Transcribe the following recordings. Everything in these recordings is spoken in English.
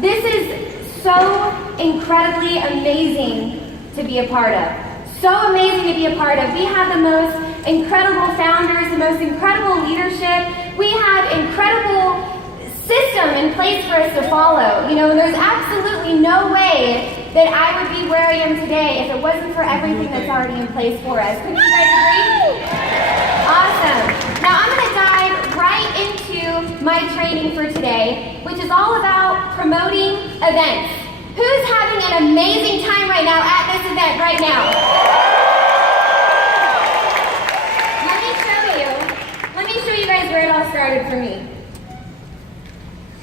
This is so incredibly amazing to be a part of. So amazing to be a part of. We have the most incredible founders, the most incredible leadership. We have incredible system in place for us to follow. You know, there's absolutely no way that I would be where I am today if it wasn't for everything that's already in place for us. Couldn't you guys agree? Awesome. Now I'm going to dive right into my training for today, which is all about promoting events. Who's having an amazing time right now at this event right now? Let me show you guys where it all started for me.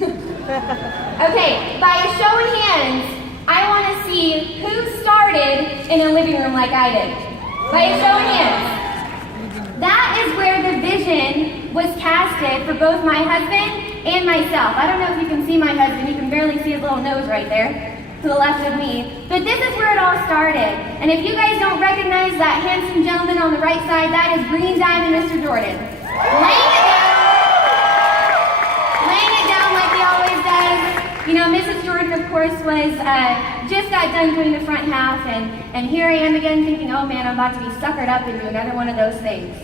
Okay, by a show of hands, I want to see who started in a living room like I did. By a show of hands. That is where the vision was casted for both my husband and myself. I don't know if you can see my husband. You can barely see his little nose right there to the left of me. But this is where it all started. And if you guys don't recognize that handsome gentleman on the right side, that is Green Diamond Mr. Jordan. Laying it down like he always does. You know, Mrs. Jordan, of course, was just got done doing the front half, and here I am again thinking, oh man, I'm about to be suckered up into another one of those things.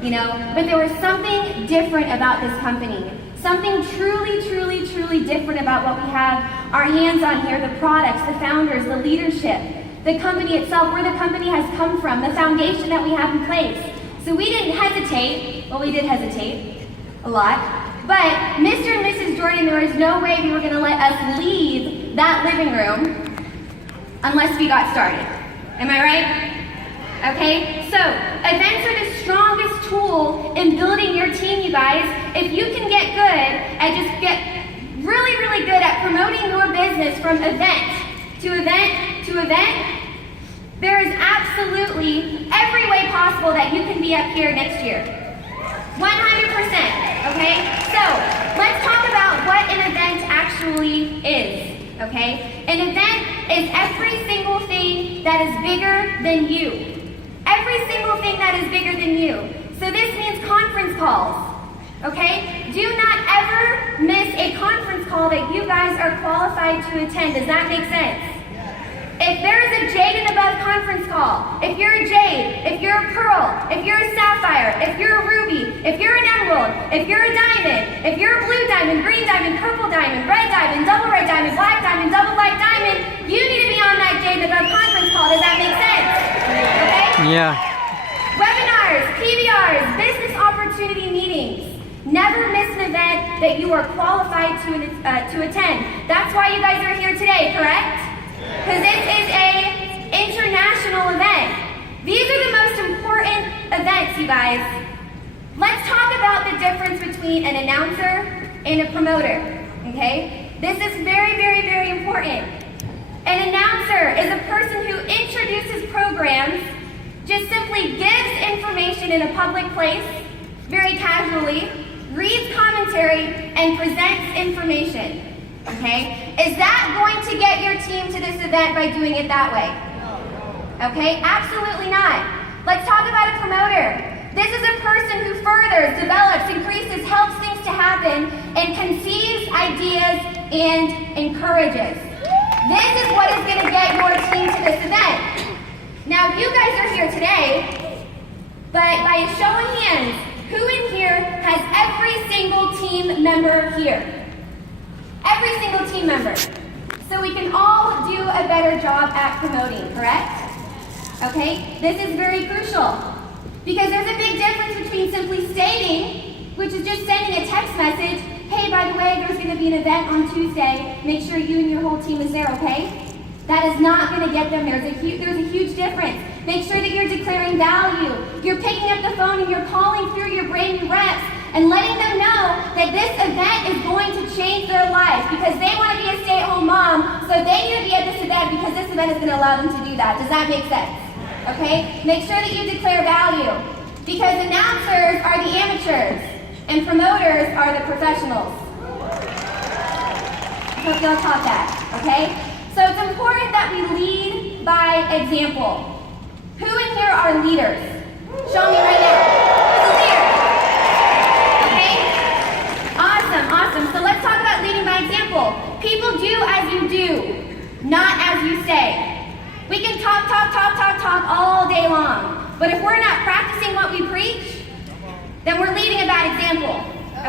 You know, but there was something different about this company. Something truly, truly, truly different about what we have our hands on here, the products, the founders, the leadership, the company itself, where the company has come from, the foundation that we have in place. So we didn't hesitate. Well, we did hesitate a lot. But Mr. and Mrs. Jordan, there was no way we were going to let us leave that living room unless we got started. Am I right? Okay, so events are the strongest tool in building your team, you guys. If you can get good and just get really, really good at promoting your business from event to event to event, there is absolutely every way possible that you can be up here next year. 100%, okay? So, let's talk about what an event actually is, okay? An event is every single thing that is bigger than you. Every single thing that is bigger than you. So this means conference calls, okay? Do not ever miss a conference call that you guys are qualified to attend. Does that make sense? If there is a Jade and above conference call, if you're a Jade, if you're a Pearl, if you're a Sapphire, if you're a Ruby, if you're an Emerald, if you're a Diamond, if you're a Blue Diamond, Green Diamond, Purple Diamond, Red Diamond, Double Red Diamond, Black Diamond, Double Black Diamond, you need to be on that Jade and above conference call. Does that make sense? Okay? Yeah. Webinars, PBRs, business opportunity meetings. Never miss an event that you are qualified to attend. That's why you guys are here today, correct? Because this is an international event. These are the most important events, you guys. Let's talk about the difference between an announcer and a promoter, okay? This is very, very, very important. An announcer is a person who introduces programs, just simply gives information in a public place, very casually, reads commentary, and presents information. Okay? Is that going to get your team to this event by doing it that way? Okay? Absolutely not. Let's talk about a promoter. This is a person who furthers, develops, increases, helps things to happen, and conceives ideas and encourages. This is what is going to get your team to this event. Now, you guys are here today, but by a show of hands, who in here has every single team member here? Every single team member. So we can all do a better job at promoting, correct? Okay, this is very crucial because there's a big difference between simply stating, which is just sending a text message, hey, by the way, there's going to be an event on Tuesday, make sure you and your whole team is there, okay? That is not going to get them there. There's a huge difference. Make sure that you're declaring value. You're picking up the phone and you're calling through your brand new reps and letting them know that this event is going to change their life because they want to be a stay-at-home mom, so they need to be at this event because this event is going to allow them to do that. Does that make sense? Okay? Make sure that you declare value because announcers are the amateurs and promoters are the professionals. I hope y'all caught that, okay? So it's important that we lead by example. Who in here are leaders? Show me right now. Who's a leader? Okay? Awesome. So let's talk about leading by example. People do as then we're leading a bad example,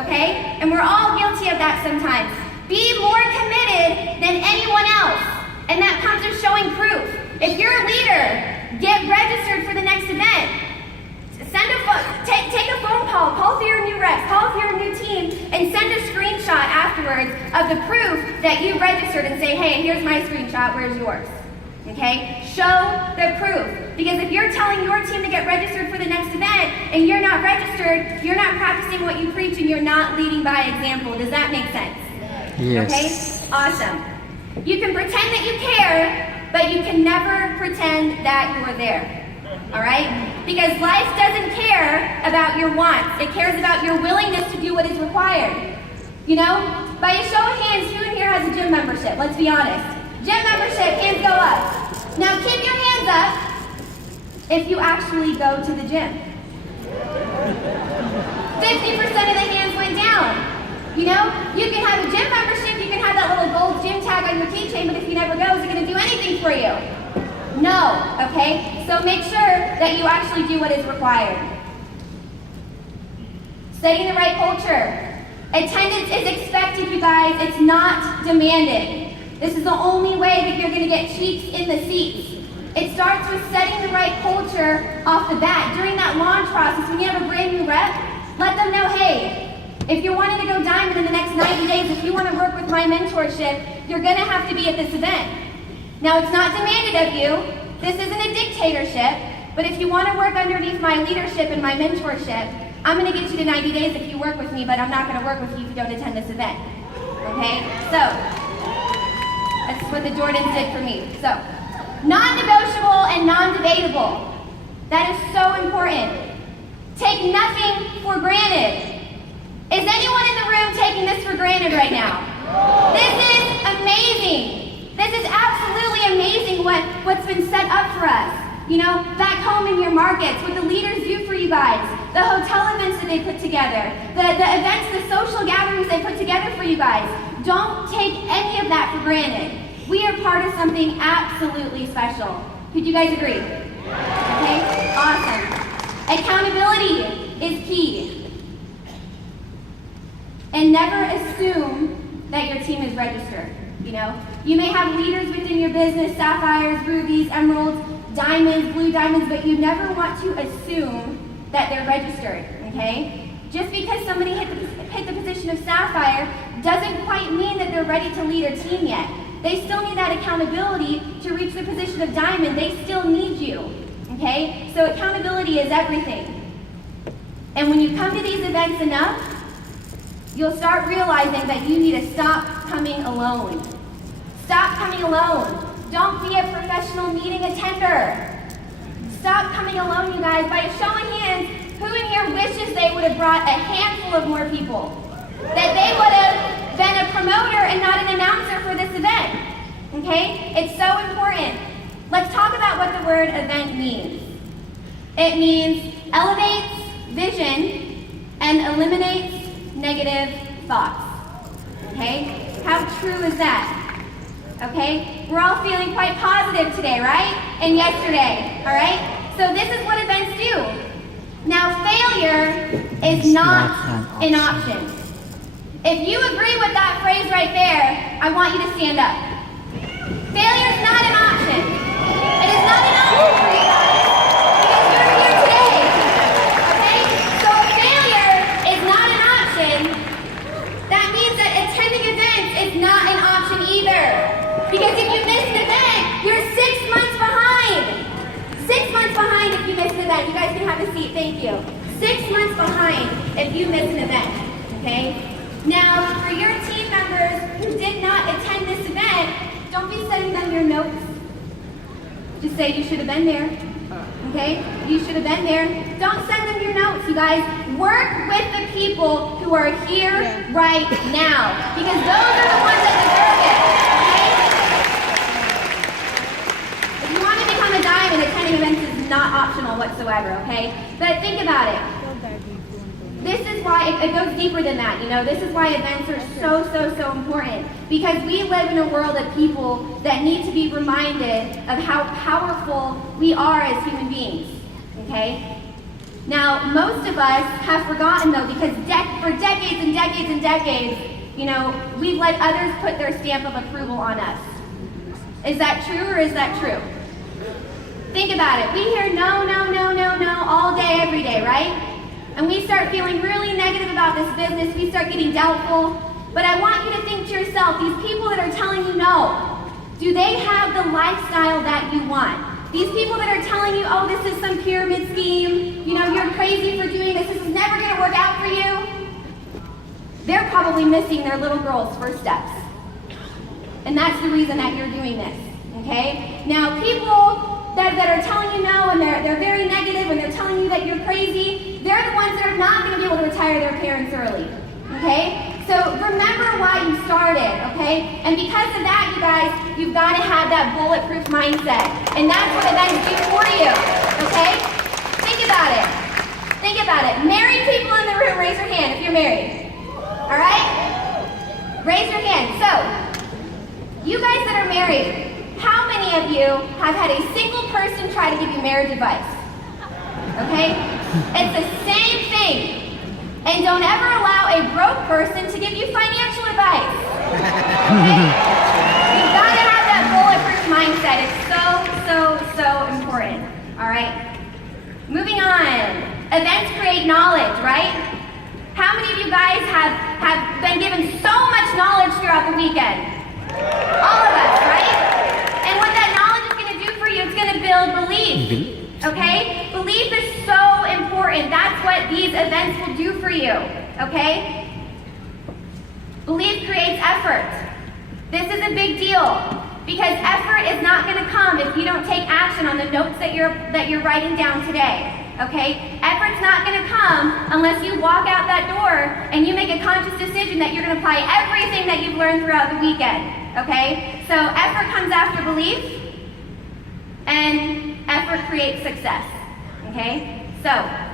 okay? And we're all guilty of that sometimes. Be more committed than anyone else, and that comes with showing proof. If you're a leader, get registered for the next event. Take a phone call for your new reps, call for your new team, and send a screenshot afterwards of the proof that you registered and say, hey, here's my screenshot, where's yours? Okay? Show the proof. Because if you're telling your team to get registered for the next event and you're not registered, you're not practicing what you preach and you're not leading by example. Does that make sense? Yes. Okay? Awesome. You can pretend that you care, but you can never pretend that you're there. All right? Because life doesn't care about your wants. It cares about your willingness to do what is required. You know? By a show of hands, who in here has a gym membership? Let's be honest. Gym membership, hands go up. Now keep your hands up if you actually go to the gym. 50% of the hands went down. You know? You can have a gym membership, you can have that little gold gym tag on your keychain, but if you never go, is it going to do anything for you? No, okay? So make sure that you actually do what is required. Setting the right culture. Attendance is expected, you guys. It's not demanded. This is the only way that you're going to get cheeks in the seats. It starts with setting the right culture off the bat. During that launch process, when you have a brand new rep, let them know, hey, if you're wanting to go diamond in the next 90 days, if you want to work with my mentorship, you're going to have to be at this event. Now, it's not demanded of you. This isn't a dictatorship. But if you want to work underneath my leadership and my mentorship, I'm going to get you to 90 days if you work with me, but I'm not going to work with you if you don't attend this event. Okay? So, that's what the Jordans did for me. So, non-negotiable and non-debatable. That is so important. Take nothing for granted. Is anyone in the room taking this for granted right now? This is amazing. This is absolutely amazing what's been set up for us. You know, back home in your markets, what the leaders do for you guys, the hotel events that they put together, the events, the social gatherings they put together for you guys. Don't take any of that for granted. We are part of something absolutely special. Could you guys agree? Okay, awesome. Accountability is key. And never assume that your team is registered. You know, you may have leaders within your business, sapphires, rubies, emeralds, diamonds, blue diamonds, but you never want to assume that they're registered, okay? Just because somebody hit the position of sapphire doesn't quite mean that they're ready to lead a team yet. They still need that accountability to reach the position of diamond. They still need you, okay? So accountability is everything. And when you come to these events enough, you'll start realizing that you need to stop coming alone. Stop coming alone. Don't be a professional meeting attender. Stop coming alone, you guys. By a show of hands, who in here wishes they would have brought a handful of more people? That they would have been a promoter and not an announcer for this event. Okay? It's so important. Let's talk about what the word event means. It means elevates vision and eliminates negative thoughts. Okay? How true is that? Okay? We're all feeling quite positive today, right? And yesterday, all right? So this is what events do. Now, failure is not an option. If you agree with that phrase right there, I want you to stand up. Failure is not an option. It is not an option for you guys because you're here today. Okay? So failure is not an option. That means that attending events is not an option either. Because if you miss an event, you're 6 months behind. 6 months behind if you miss an event. You guys can have a seat. Thank you. 6 months behind if you miss an event. Okay? Now, for your team members who did not attend this event, don't be sending them your notes. Just say you should have been there. Okay? You should have been there. Don't send them your notes, you guys. Work with the people who are here right now. Because those are the ones that deserve it. Okay? If you want to become a diamond, attending events is not optional whatsoever, okay? But think about it. This is why it goes deeper than that, you know. This is why events are so important. Because we live in a world of people that need to be reminded of how powerful we are as human beings, okay? Now, most of us have forgotten though, because for decades and decades and decades, we've let others put their stamp of approval on us. Is that true or is that true? Think about it. We hear no, no, no, no, no all day, every day, right? And we start feeling really negative about this business. We start getting doubtful. But I want you to think to yourself, these people that are telling you no, do they have the lifestyle that you want? These people that are telling you, oh, this is some pyramid scheme, you're crazy for doing this is never going to work out for you, they're probably missing their little girl's first steps. And that's the reason that you're doing this, okay? Now, people that are telling you no, and they're very negative, and they're telling you that you're crazy, they're the ones that are not going to be able to retire their parents early, okay? So remember why you started, okay? And because of that, you guys, you've got to have that bulletproof mindset. And that's what events do for you, okay? Think about it. Think about it. Married people in the room, raise your hand if you're married. All right? Raise your hand. So, you guys that are married, how many of you have had a single person try to give you marriage advice? Okay? It's the same thing. And don't ever allow a broke person to give you financial advice. Okay? You've got to have that bulletproof mindset. It's so important. All right? Moving on. Events create knowledge, right? How many of you guys have been given so much knowledge throughout the weekend? All of us, right? And what that knowledge is going to do for you, it's going to build belief. Okay? Belief is so important. That's what these events will do for you. Okay? Belief creates effort. This is a big deal because effort is not going to come if you don't take action on the notes that you're writing down today. Okay? Effort's not going to come unless you walk out that door and you make a conscious decision that you're going to apply everything that you've learned throughout the weekend. Okay? So effort comes after belief. And effort creates success, okay? So,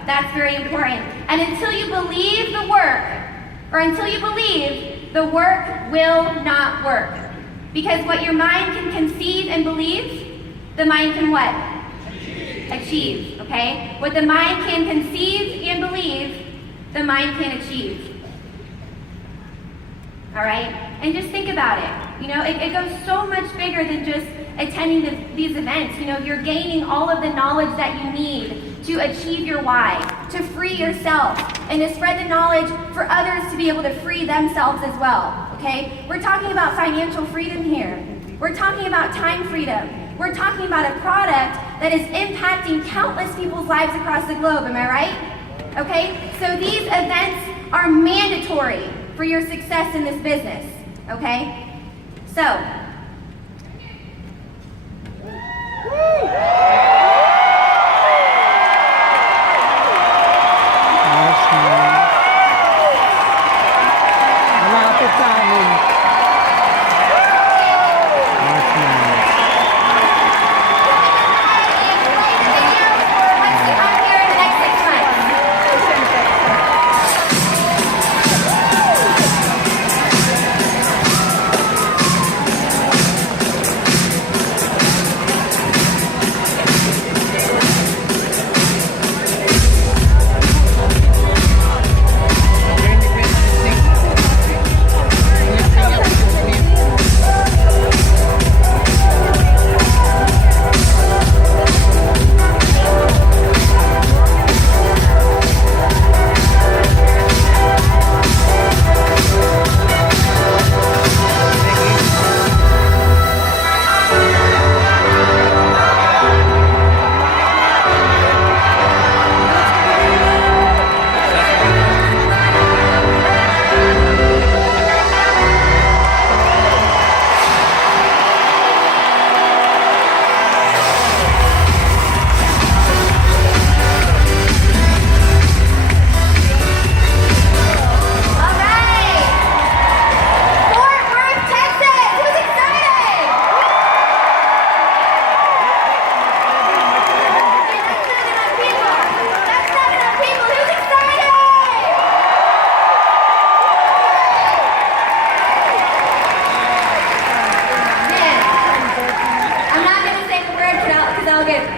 that's very important. And until you believe the work, or until you believe, the work will not work. Because what your mind can conceive and believe, the mind can what? Achieve, okay? What the mind can conceive and believe, the mind can achieve. All right? And just think about it. It goes so much bigger than just attending these events. You're gaining all of the knowledge that you need to achieve your why, to free yourself, and to spread the knowledge for others to be able to free themselves as well, okay? We're talking about financial freedom here. We're talking about time freedom. We're talking about a product that is impacting countless people's lives across the globe, am I right? Okay? So these events are mandatory for your success in this business, okay? So,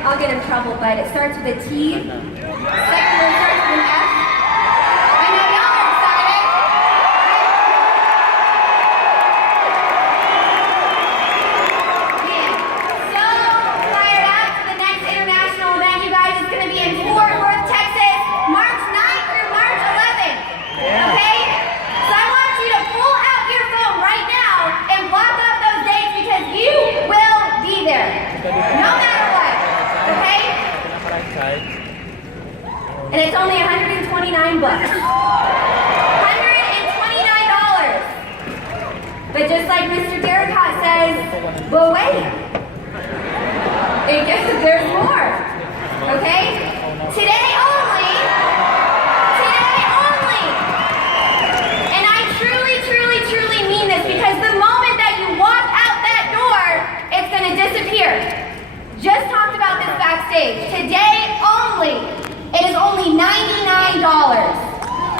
I'll get in trouble, but it starts with a T. Second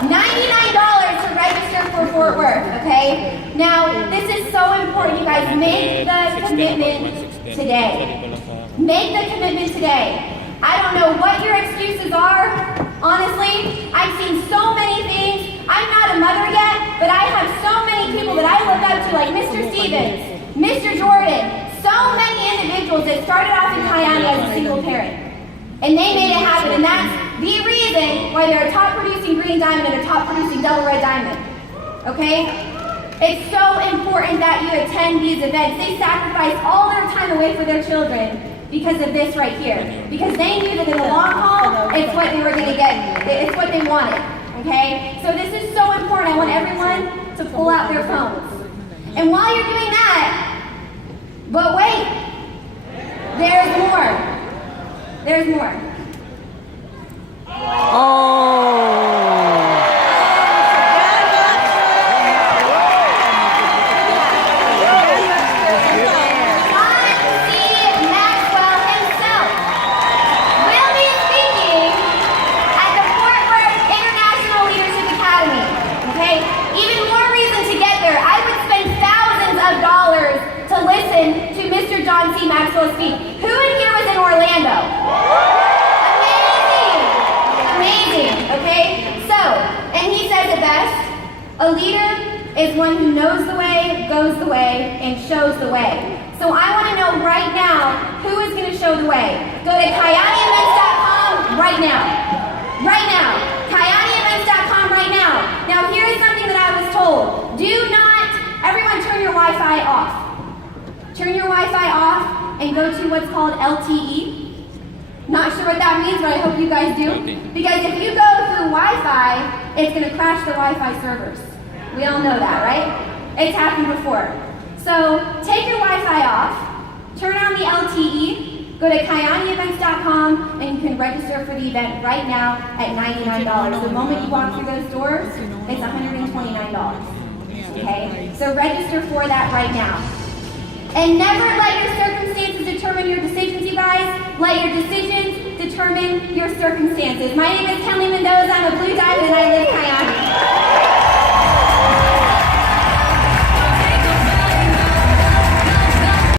$99 to register for Fort Worth, okay? Now, this is so important, you guys. Make the commitment today. Make the commitment today. I don't know what your excuses are. Honestly, I've seen so many things. I'm not a mother yet, but I have so many people that I look up to, like Mr. Stevens, Mr. Jordan, so many individuals that started off in Kiani as a single parent. And they made it happen, and that's the reason why they're a top producing green diamond and a top producing double red diamond. Okay? It's so important that you attend these events. They sacrifice all their time away for their children because of this right here. Because they knew that in the long haul, it's what they were going to get. It's what they wanted. Okay? So this is so important. I want everyone to pull out their phones. And while you're doing that, but wait, there's more. There's more. Speak. Who in here was in Orlando? Amazing! Amazing, okay? So, and he says it best, a leader is one who knows the way, goes the way, and shows the way. So I want to know right now, who is going to show the way? Go to KianiEvents.com right now. Right now. KianiEvents.com right now. Now here's something that I was told. Do not, everyone turn your Wi-Fi off. Turn your Wi-Fi off and go to what's called LTE. Not sure what that means, but I hope you guys do. Because if you go through Wi-Fi, it's going to crash the Wi-Fi servers. We all know that, right? It's happened before. So take your Wi-Fi off, turn on the LTE, go to KianiEvents.com, and you can register for the event right now at $99. The moment you walk through those doors, it's $129. Okay? So register for that right now. And never let your circumstances determine your decisions, you guys. Let your decisions determine your circumstances. My name is Kenley Mendoza. I'm a Blue Diamond and I live in Kiani.